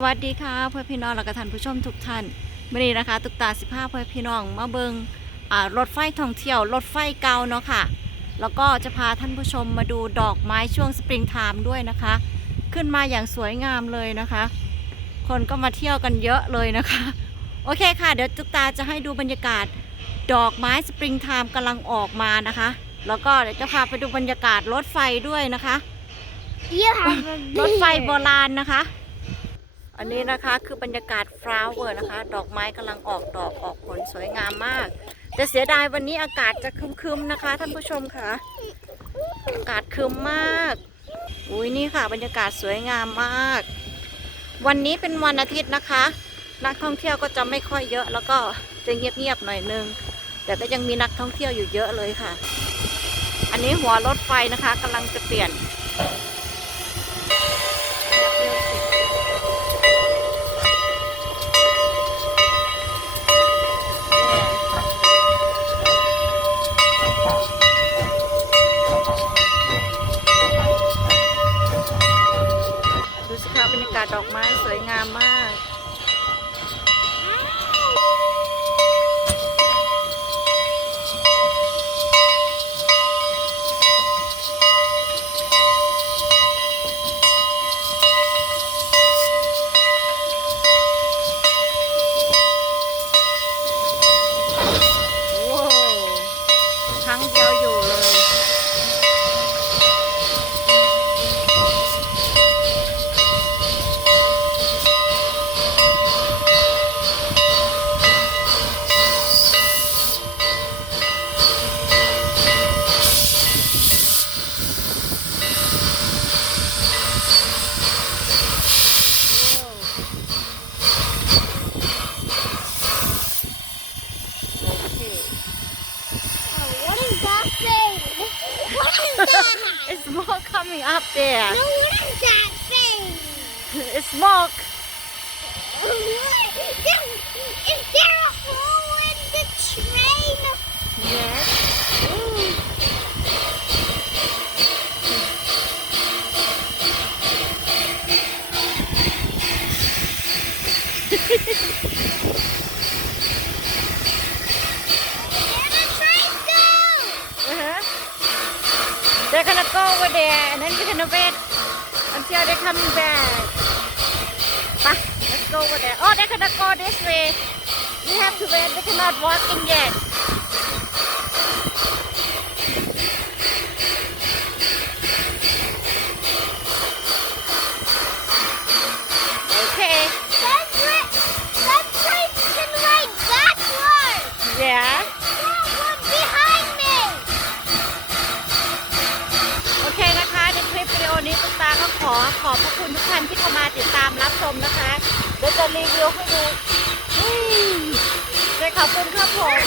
สวัสดีค่ะเพื่อนพี่น้องและก็ท่านผู้ชมทุกท่านวันนี้นะคะ ตุกตาสิบห้าเพื่อนพี่น้องมาเบิงอ่ารถไฟท่องเที่ยวรถไฟเก่าเนาะค่ะ แล้วก็จะพาท่านผู้ชมมาดูดอกไม้ช่วงสปริงไทม์ด้วยนะคะ ขึ้นมาอย่างสวยงามเลยนะคะ คนก็มาเที่ยวกันเยอะเลยนะคะ โอเคค่ะ เดี๋ยวตุกตาจะให้ดูบรรยากาศดอกไม้สปริงไทม์กำลังออกมานะคะ แล้วก็เดี๋ยวจะพาไปดูบรรยากาศรถไฟด้วยนะคะ You have a รถไฟโบ beard. ราณนะคะ อันนี้นะคะคือบรรยากาศฟลาวเวอร์นะคะ ดอกไม้กำลังออกดอกออกผลสวยงามมาก แต่เสียดายวันนี้อากาศจะคึมๆนะคะ ท่านผู้ชมค่ะ อากาศคึมมากอุ้ยนี่ค่ะ บรรยากาศสวยงามมาก วันนี้เป็นวันอาทิตย์นะคะ นักท่องเที่ยวก็จะไม่ค่อยเยอะ แล้วก็จะเงียบๆหน่อยนึง แต่ก็ยังมีนักท่องเที่ยวอยู่เยอะเลยค่ะ อันนี้หัวรถไฟนะคะกำลังจะเปลี่ยน ดูสิคะบรรยากาศ ดอกไม้สวยงามมาก It's smoke coming up there. no, what is that thing? It's smoke. Is there a hole in the train? Yes. Where They're gonna go over there and then we're gonna wait until they're coming back. Let's go over there. Oh, they're gonna go this way. We have to wait. We cannot walk in yet. ขอขอบพระคุณทุกท่านที่เข้ามาติดตามรับชมนะคะเดี๋ยวจะรีวิวให้ดูเฮ้ยขอบคุณครับผม